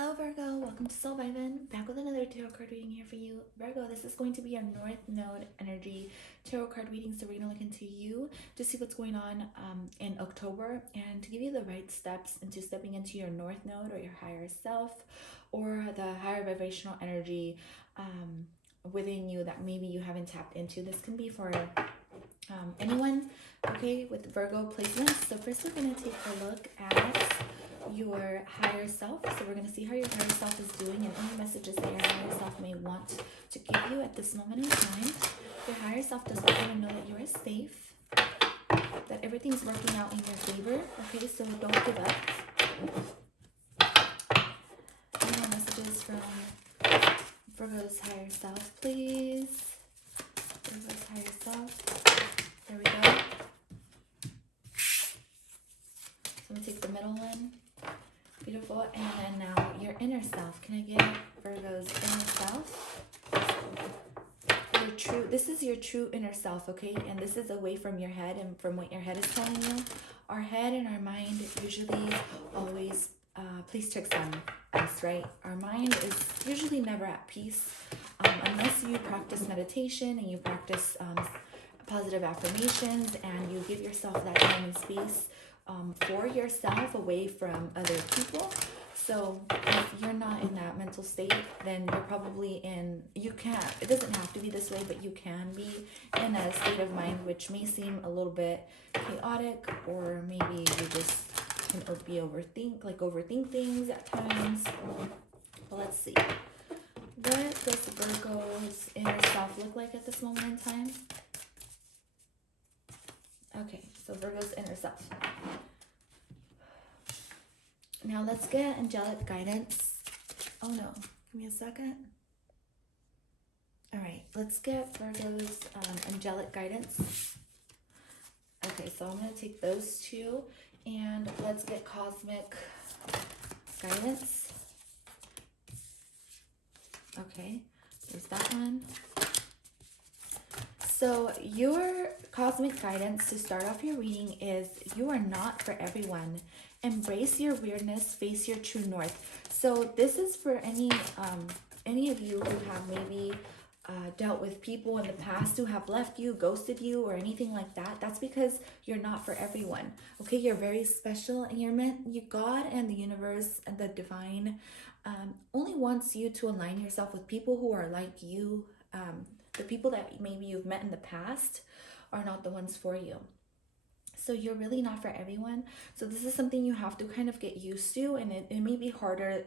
Hello Virgo, welcome to Soul Vibin. Back with another tarot card reading here for you. Virgo, this is going to be our North Node energy tarot card reading. So we're going to look into you to see what's going on in October and to give you the right steps into stepping into your North Node or your higher self or the higher vibrational energy within you that maybe you haven't tapped into. This can be for anyone, okay, with Virgo placements. So first we're going to take a look at your higher self. So we're going to see how your higher self is doing and any messages that your higher self may want to give you at this moment in time. Your higher self does want you to know that you are safe, that everything's working out in your favor, okay? So don't give up. Any more messages from Virgo's higher self, please? Virgo's higher self. There we go. So I'm going to take the middle one. Beautiful. And then now your inner self. Can I get Virgo's inner self? This is your true inner self, okay? And this is away from your head and from what your head is telling you. Our head and our mind usually always plays tricks on us, right? Our mind is usually never at peace unless you practice meditation and you practice positive affirmations and you give yourself that time and space for yourself away from other people. So if you're not in that mental state, then you're probably it doesn't have to be this way, but you can be in a state of mind which may seem a little bit chaotic, or maybe you just can overthink things at times. But let's see. What does Virgo's inner self look like at this moment in time? Okay, so Virgo's inner self. Now let's get angelic guidance. Oh no, give me a second. All right, let's get Virgo's angelic guidance. Okay, so I'm going to take those two and let's get cosmic guidance. Okay, there's that one. So your cosmic guidance to start off your reading is you are not for everyone. Embrace your weirdness, face your true north. So this is for any of you who have maybe dealt with people in the past who have left you, ghosted you, or anything like that. That's because you're not for everyone. Okay, you're very special, and God and the universe and the divine only wants you to align yourself with people who are like you. The people that maybe you've met in the past are not the ones for you. So you're really not for everyone. So this is something you have to kind of get used to, and it may be harder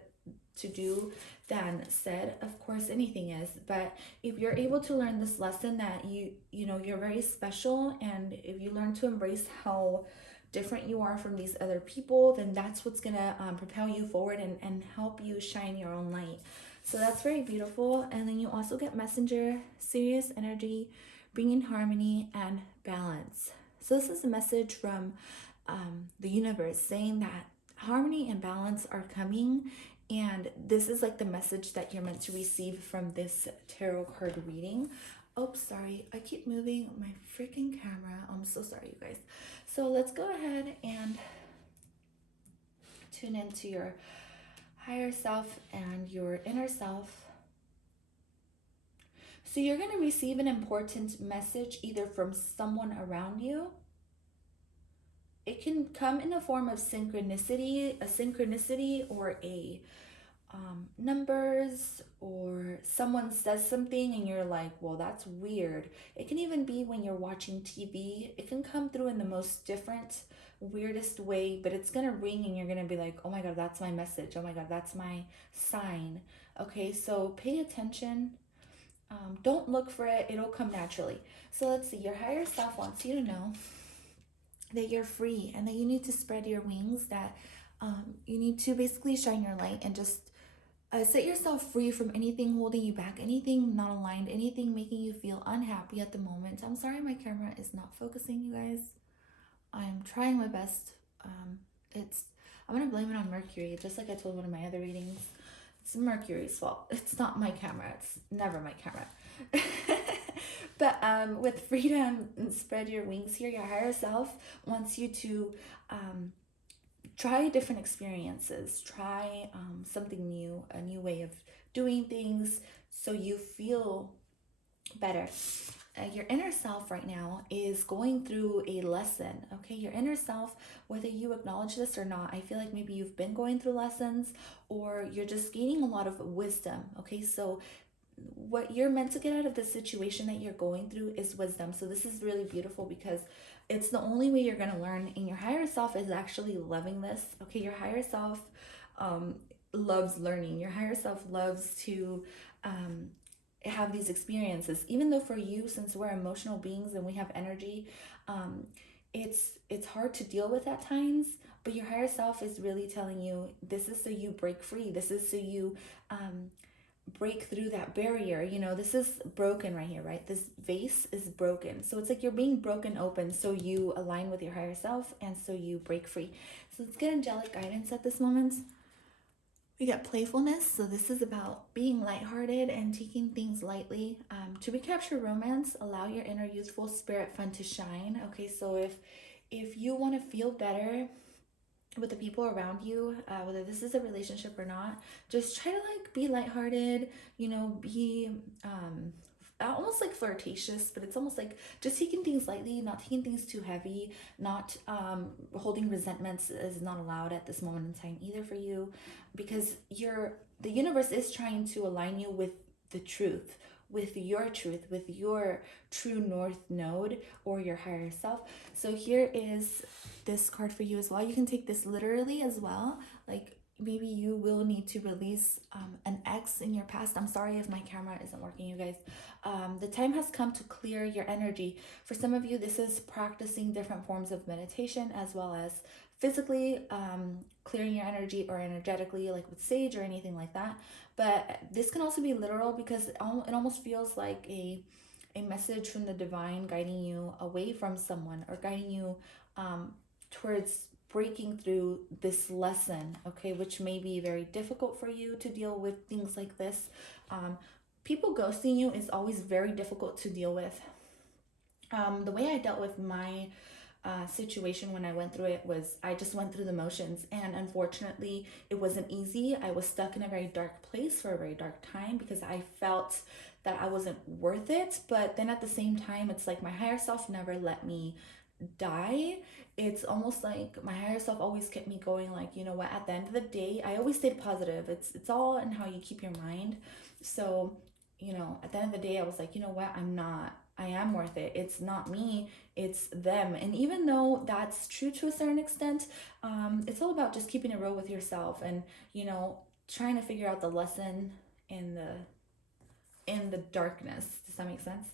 to do than said. Of course, anything is. But if you're able to learn this lesson that you're very special, and if you learn to embrace how different you are from these other people, then that's what's gonna propel you forward and help you shine your own light. So that's very beautiful. And then you also get messenger, serious energy, bringing harmony and balance. So this is a message from the universe saying that harmony and balance are coming, and this is like the message that you're meant to receive from this tarot card reading. Oh, sorry, I keep moving my freaking camera. I'm so sorry, you guys. So let's go ahead and tune into your higher self and your inner self. So you're going to receive an important message either from someone around you. It can come in the form of synchronicity, or a numbers, or someone says something and you're like, well, that's weird. It can even be when you're watching TV. It can come through in the most different, weirdest way, but it's gonna ring and you're gonna be like, oh my god, that's my message. Oh my god, that's my sign. Okay, so pay attention. Don't look for it. It'll come naturally. So let's see. Your higher self wants you to know that you're free and that you need to spread your wings, that you need to basically shine your light and just set yourself free from anything holding you back, anything not aligned, anything making you feel unhappy at the moment. I'm sorry my camera is not focusing, you guys. I'm trying my best. I'm going to blame it on Mercury, just like I told one of my other readings. It's Mercury's fault. It's not my camera. It's never my camera. But with freedom and spread your wings here, your higher self wants you to try different experiences, try something new, a new way of doing things so you feel better. Your inner self right now is going through a lesson. Okay, your inner self, whether you acknowledge this or not, I feel like maybe you've been going through lessons or you're just gaining a lot of wisdom. Okay, so what you're meant to get out of the situation that you're going through is wisdom. So this is really beautiful because it's the only way you're going to learn, and your higher self is actually loving this. Okay, your higher self um, loves learning. Your higher self loves to have these experiences, even though for you, since we're emotional beings and we have energy, um, it's hard to deal with at times. But your higher self is really telling you, this is so you break free. This is so you break through that barrier. You know, this is broken right here, right? This vase is broken, so it's like you're being broken open, so you align with your higher self and so you break free. So let's get angelic guidance at this moment. We got playfulness, so this is about being lighthearted and taking things lightly. To recapture romance, allow your inner youthful spirit fun to shine. Okay, so if you want to feel better with the people around you, whether this is a relationship or not, just try to like be lighthearted, you know, be almost like flirtatious, but it's almost like just taking things lightly, not taking things too heavy, not holding resentments is not allowed at this moment in time either for you, because the universe is trying to align you with the truth, with your truth, with your true north node or your higher self. So here is this card for you as well. You can take this literally as well. Like maybe you will need to release an ex in your past. I'm sorry if my camera isn't working, you guys. The time has come to clear your energy. For some of you, this is practicing different forms of meditation as well as physically clearing your energy or energetically, like with sage or anything like that. But this can also be literal because it almost feels like a message from the divine guiding you away from someone or guiding you towards breaking through this lesson, okay, which may be very difficult for you to deal with things like this. People ghosting you is always very difficult to deal with. The way I dealt with my situation when I went through it was I just went through the motions, and unfortunately it wasn't easy. I was stuck in a very dark place for a very dark time because I felt that I wasn't worth it, but then at the same time it's like my higher self never let me die. It's almost like my higher self always kept me going, like, you know what, at the end of the day I always stayed positive. It's all in how you keep your mind. So, you know, at the end of the day I was like, you know what, I am worth it. It's not me, it's them. And even though that's true to a certain extent, it's all about just keeping it real with yourself and, you know, trying to figure out the lesson in the darkness. Does that make sense?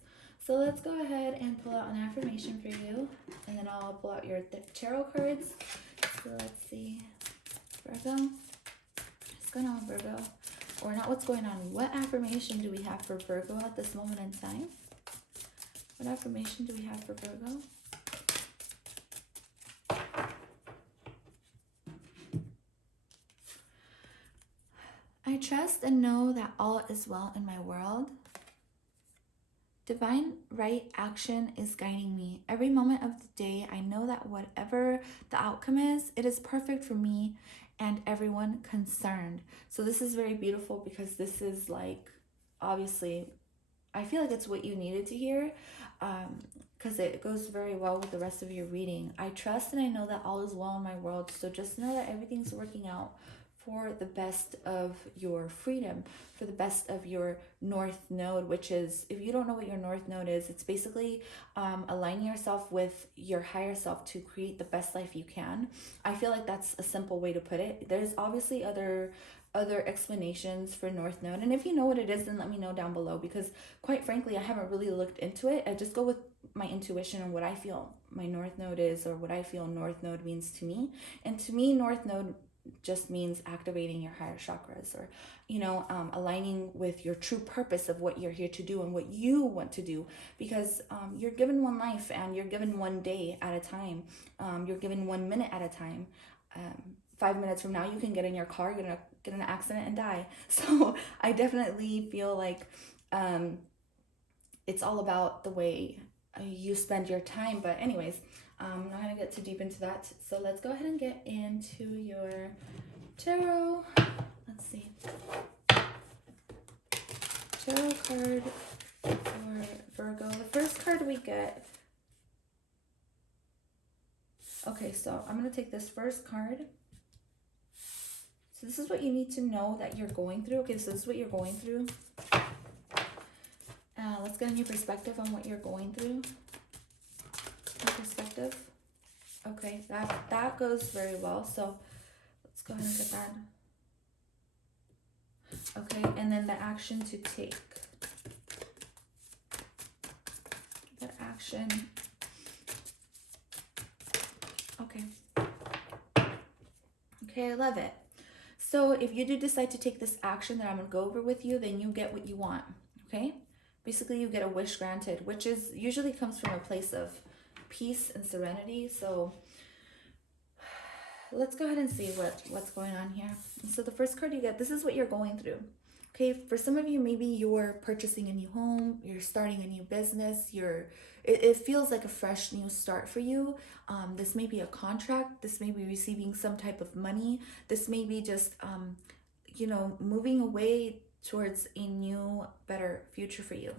So let's go ahead and pull out an affirmation for you, and then I'll pull out your tarot cards. So let's see, Virgo, what's going on, Virgo? Or not what's going on, what affirmation do we have for Virgo at this moment in time? What affirmation do we have for Virgo? I trust and know that all is well in my world. Divine right action is guiding me. Every moment of the day, I know that whatever the outcome is, it is perfect for me and everyone concerned. So this is very beautiful because this is like, obviously, I feel like it's what you needed to hear, because it goes very well with the rest of your reading. I trust and I know that all is well in my world. So just know that everything's working out for the best of your freedom, for the best of your north node, which is, if you don't know what your north node is, it's basically aligning yourself with your higher self to create the best life you can. I feel like that's a simple way to put it. There's obviously other explanations for north node, and if you know what it is, then let me know down below, because quite frankly I haven't really looked into it. I just go with my intuition and what I feel my north node is, or what I feel north node means to me. And to me, north node just means activating your higher chakras, or, you know, aligning with your true purpose of what you're here to do and what you want to do, because you're given one life and you're given one day at a time. You're given 1 minute at a time. 5 minutes from now you can get in your car, you're gonna get in an accident and die. So I definitely feel like it's all about the way you spend your time. But anyways, I'm not going to get too deep into that. So let's go ahead and get into your tarot. Let's see. Tarot card for Virgo. The first card we get. Okay, so I'm going to take this first card. So this is what you need to know that you're going through. Okay, so this is what you're going through. Let's get a new perspective on what you're going through. New perspective. Okay, that goes very well. So let's go ahead and get that. Okay, and then the action to take. That action. Okay. Okay, I love it. So if you do decide to take this action that I'm going to go over with you, then you get what you want. Okay? Basically, you get a wish granted, which is usually comes from a place of peace and serenity. So let's go ahead and see what's going on here. So the first card you get, this is what you're going through. Okay, for some of you, maybe you're purchasing a new home, you're starting a new business, it feels like a fresh new start for you. This may be a contract, this may be receiving some type of money, this may be just, moving away towards a new, better future for you.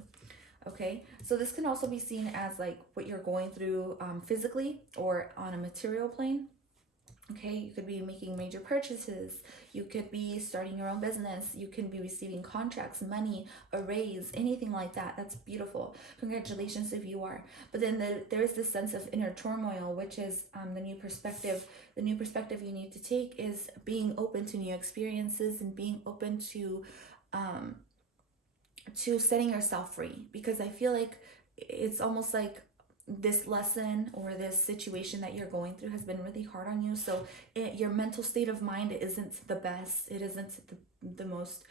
Okay, so this can also be seen as like what you're going through physically or on a material plane. Okay, you could be making major purchases, you could be starting your own business, you can be receiving contracts, money, a raise, anything like that. That's beautiful. Congratulations if you are. But then there is this sense of inner turmoil, which is the new perspective. The new perspective you need to take is being open to new experiences and being open to setting yourself free. Because I feel like it's almost like this lesson or this situation that you're going through has been really hard on you. So your mental state of mind isn't the best. It isn't the most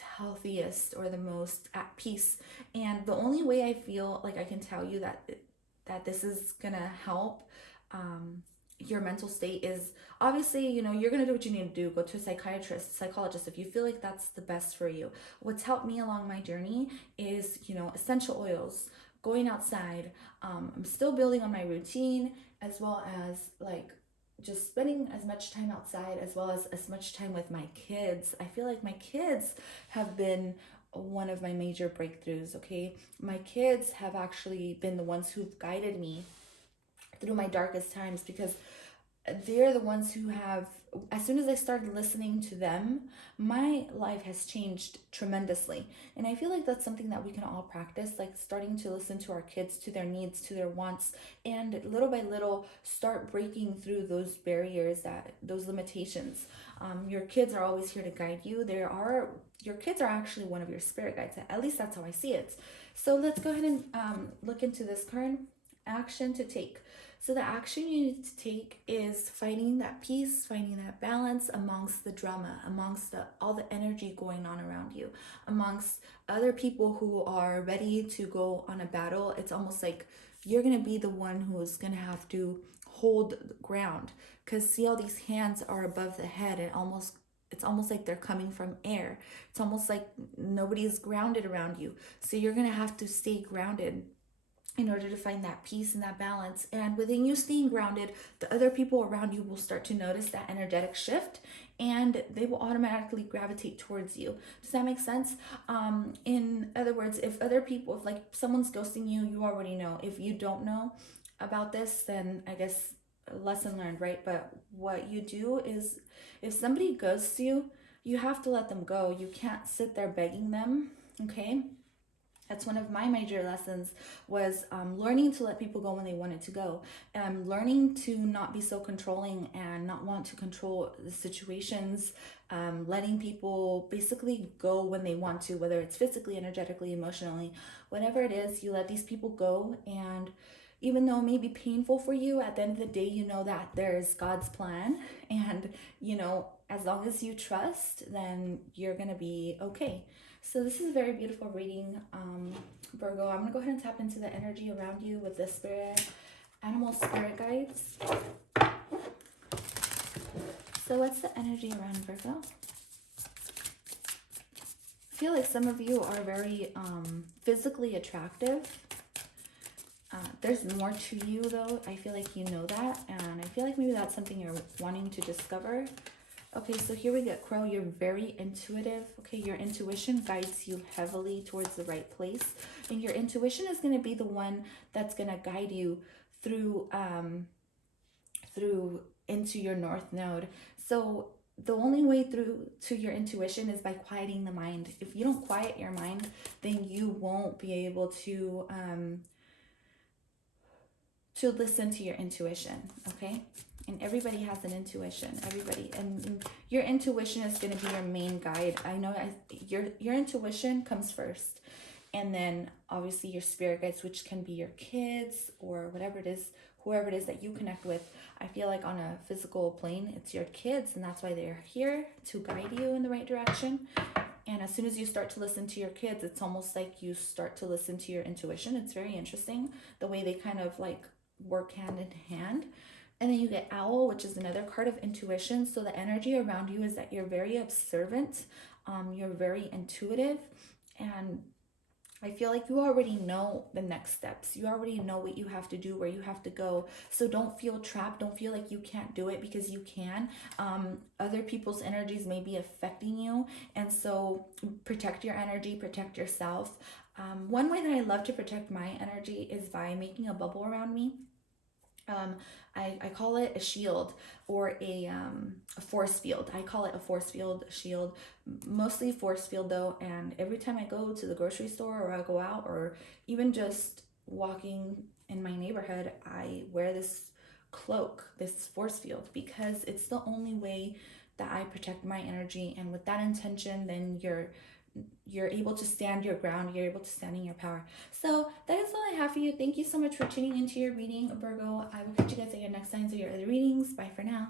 healthiest or the most at peace. And the only way I feel like I can tell you that this is gonna help your mental state is obviously, you're going to do what you need to do. Go to a psychiatrist, psychologist, if you feel like that's the best for you. What's helped me along my journey is, essential oils, going outside. I'm still building on my routine, as well as like just spending as much time outside as well as much time with my kids. I feel like my kids have been one of my major breakthroughs. Okay, my kids have actually been the ones who've guided me through my darkest times, because they're the ones who have, as soon as I started listening to them, my life has changed tremendously. And I feel like that's something that we can all practice, like starting to listen to our kids, to their needs, to their wants, and little by little start breaking through those barriers, those limitations. Your kids are always here to guide you. Your kids are actually one of your spirit guides. At least that's how I see it. So let's go ahead and look into this card. Action to take. So the action you need to take is finding that peace, finding that balance amongst the drama, amongst all the energy going on around you, amongst other people who are ready to go on a battle. It's almost like you're going to be the one who's going to have to hold ground, because see, all these hands are above the head, and it's almost like they're coming from air. It's almost like nobody's grounded around you. So you're going to have to stay grounded in order to find that peace and that balance. And within you staying grounded, the other people around you will start to notice that energetic shift, and they will automatically gravitate towards you. Does that make sense? In other words, if like someone's ghosting you, you already know. If you don't know about this, then I guess lesson learned, right? But what you do is, if somebody ghosts you, you have to let them go. You can't sit there begging them, okay? That's one of my major lessons, was learning to let people go when they wanted to go. Learning to not be so controlling and not want to control the situations. Letting people basically go when they want to, whether it's physically, energetically, emotionally, whatever it is, you let these people go. And even though it may be painful for you, at the end of the day, you know that there's God's plan. And, as long as you trust, then you're going to be okay. So this is a very beautiful reading, Virgo. I'm going to go ahead and tap into the energy around you with the animal spirit guides. So what's the energy around Virgo? I feel like some of you are very physically attractive. There's more to you though. I feel like you know that, and I feel like maybe that's something you're wanting to discover. Okay, so here we get Crow. You're very intuitive. Okay, your intuition guides you heavily towards the right place, and your intuition is going to be the one that's going to guide you through through into your north node. So the only way through to your intuition is by quieting the mind. If you don't quiet your mind, then you won't be able to listen to your intuition. Okay, and everybody has an intuition, everybody, and your intuition is going to be your main guide. I know your intuition comes first, and then obviously your spirit guides, which can be your kids or whatever it is, whoever it is that you connect with. I feel like on a physical plane it's your kids, and that's why they're here to guide you in the right direction. And as soon as you start to listen to your kids, it's almost like you start to listen to your intuition. It's very interesting the way they kind of like work hand in hand. And then you get Owl, which is another card of intuition. So the energy around you is that you're very observant, you're very intuitive, and I feel like you already know the next steps. You already know what you have to do, where you have to go. So don't feel trapped. Don't feel like you can't do it, because you can. Other people's energies may be affecting you. And so protect your energy, protect yourself. One way that I love to protect my energy is by making a bubble around me. um, I call it a shield, or a force field. I call it a force field, a shield, mostly force field though. And every time I go to the grocery store, or I go out, or even just walking in my neighborhood, I wear this cloak, this force field, because it's the only way that I protect my energy. And with that intention, then you're able to stand your ground, you're able to stand in your power. So that is all I have for you. Thank you so much for tuning into your reading, Virgo. I will catch you guys at your next signs or your other readings. Bye for now.